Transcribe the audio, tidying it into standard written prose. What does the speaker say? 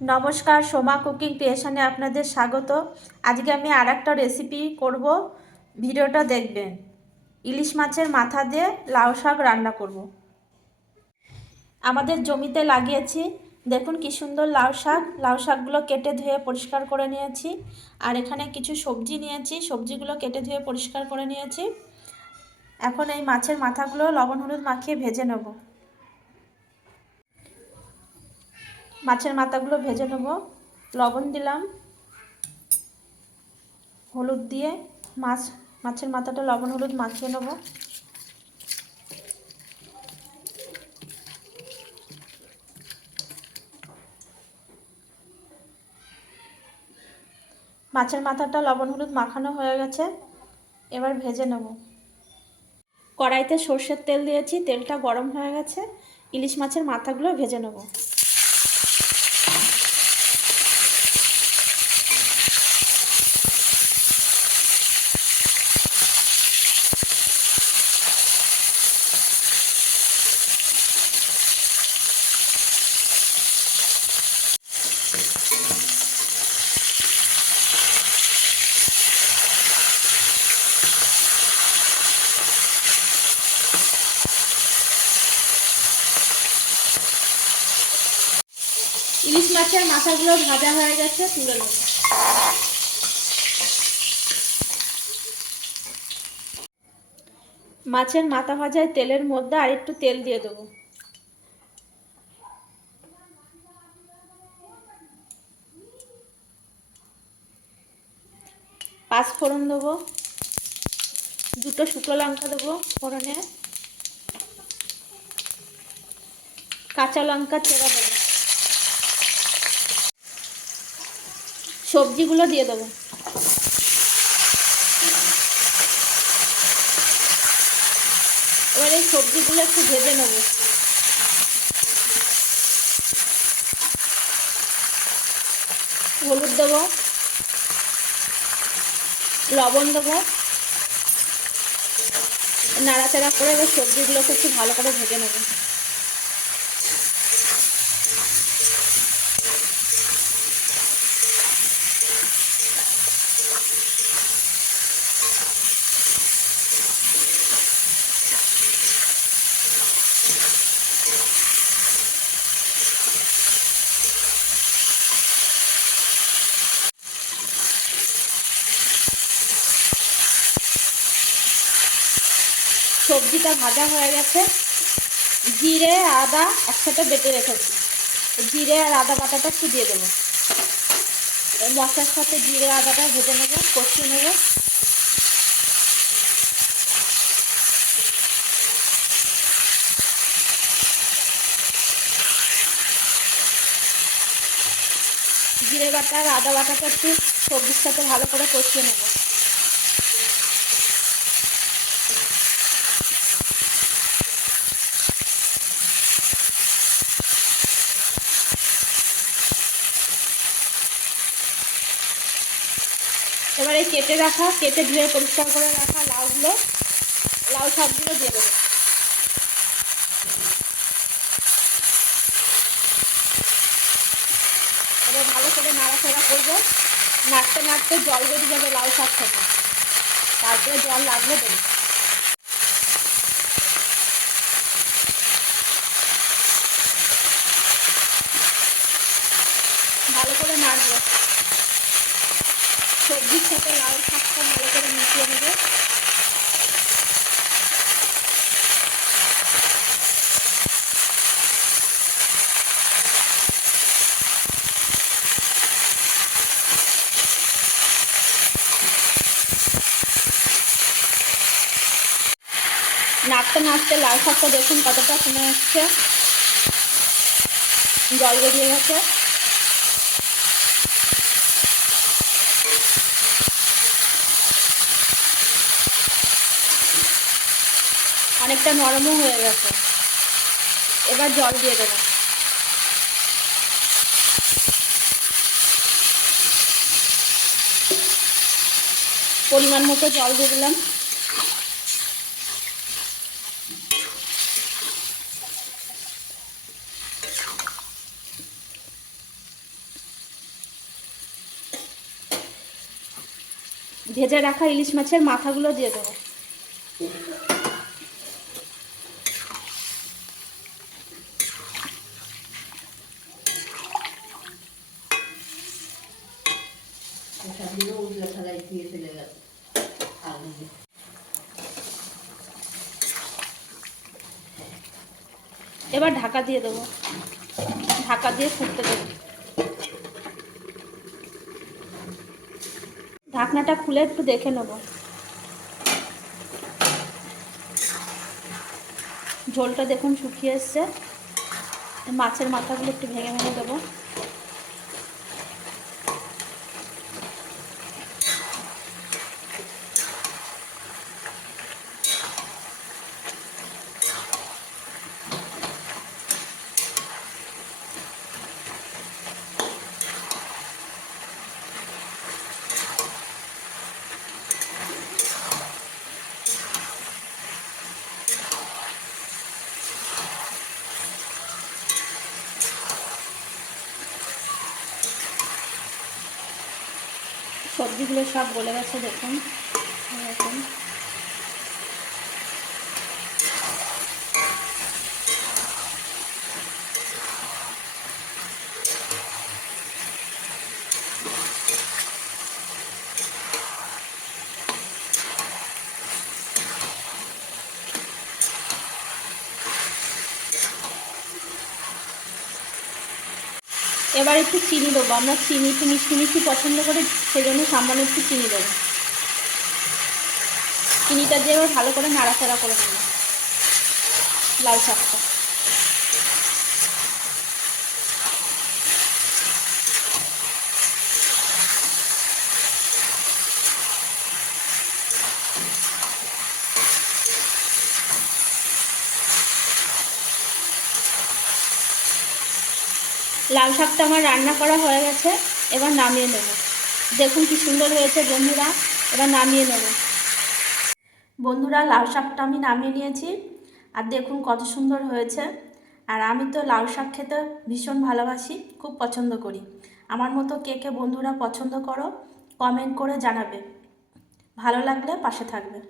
নমস্কার, সোমা কুকিং ক্রিয়েশনে আপনাদের স্বাগত। আজকে আমি আরেকটা রেসিপি করব, ভিডিওটা দেখবেন। ইলিশ মাছের মাথা দিয়ে লাউ শাক রান্না করব। আমাদের জমিতে লাগিয়েছি, দেখুন কি সুন্দর লাউ শাক। লাউ শাকগুলো কেটে ধুয়ে পরিষ্কার করে নিয়েছি। আর এখানে কিছু সবজি নিয়েছি, সবজিগুলো কেটে ধুয়ে পরিষ্কার করে নিয়েছি। এখন এই মাছের মাথাগুলো লবণ হলুদ মাখিয়ে ভেজে নেব। মাছের মাথাগুলো ভেজে নেব। লবণ দিলাম, হলুদ দিয়ে মাছের মাথাটা লবণ হলুদ মাখিয়ে নেব। মাছের মাথাটা লবণ হলুদ মাখানো হয়ে গেছে, এবার ভেজে নেব। কড়াইতে সর্ষের তেল দিয়েছি, তেলটা গরম হয়ে গেছে, ইলিশ মাছের মাথাগুলো ভেজে নেব। ইলিশ মাছের মাথাগুলো ভাজা হয়ে গেছে, তুলে নেব। মাছের মাথা ভাজায় তেলের মধ্যে আর একটু তেল দিয়ে দেবো। পাঁচ ফোড়ন দেবো, দুটো শুকনো লঙ্কা দেবো ফোড়নে, কাঁচা লঙ্কা চেরা দেবো, সবজিগুলো দিয়ে দেবো। এবার এই সবজিগুলো একটু ভেজে নেব। হলুদ দেবো, লবণ দেবো, নাড়াচাড়া করে এবার সবজিগুলোকে একটু ভালো করে ভেজে নেব। সবজিটা ভাজা হয়ে গেছে, জিরে আদা একসাথে বেটে রেখেছি, জিরে আর আদা বাটাটা একটু দিয়ে দেবো। মশলার সাথে জিরে আদাটা ভেজে নেবো, কষিয়ে নেবো। জিরে বাটা আর আদা বাটাটা একটু সবজির সাথে ভালো করে কষিয়ে নেবো। এবার এই কেটে ধুয়ে পরিষ্কার করে রাখা লাউ শাকগুলো দিয়ে দেবো। এবার ভালো করে নাড়াচাড়া করবো, নাড়তে নাড়তে জল বেরিয়ে যাবে লাউ শাক থেকে, তারপরে জল লাগবে দেবো। ভালো করে নাড়বো, সবজির সাথে লাউ শাকটা ভালো করে মিশিয়ে নেবে। নাড়তে নাড়তে লাল শাকটা দেখুন কতটা কমে আসছে, জল বেরিয়ে গেছে। অনেকটা নরমও হয়ে গেছে, এবার জল দিয়ে দেবো। পরিমাণ মতো জল দিয়ে দিলাম। ভেজে রাখা ইলিশ মাছের মাথাগুলো দিয়ে দেবো। এবার ঢাকা দিয়ে দেবো, ঢাকা দিয়ে ফুটতে দেবো। ঢাকনাটা খুলে একটু দেখে নেব। ঝোলটা দেখুন শুকিয়ে এসছে। মাছের মাথাগুলো একটু ভেঙে ভেঙে দেবো। সবজিগুলো সব গলে গেছে দেখুন, এরকম। এবার একটু চিনি দেবো, আমরা চিনি একটু মিষ্টি মিষ্টি পছন্দ করি, সেজন্য সামান্য একটু চিনি দেবো। চিনিটা দিয়ে এবার ভালো করে নাড়াচাড়া করে নেব লাল শাকটা। লাল শাকটা আমার রান্না করা হয়ে গেছে, এবার নামিয়ে নেব। দেখুন কি সুন্দর হয়েছে বন্ধুরা, এবার নামিয়ে নেব। বন্ধুরা, লাল শাকটা আমি নামিয়ে নিয়েছি, আর দেখুন কত সুন্দর হয়েছে। আর আমি তো লাল শাক খেতে ভীষণ ভালোবাসি, খুব পছন্দ করি। আমার মতো কে কে বন্ধুরা পছন্দ করো, কমেন্ট করে জানাবে। ভালো লাগলে পাশে থাকবে।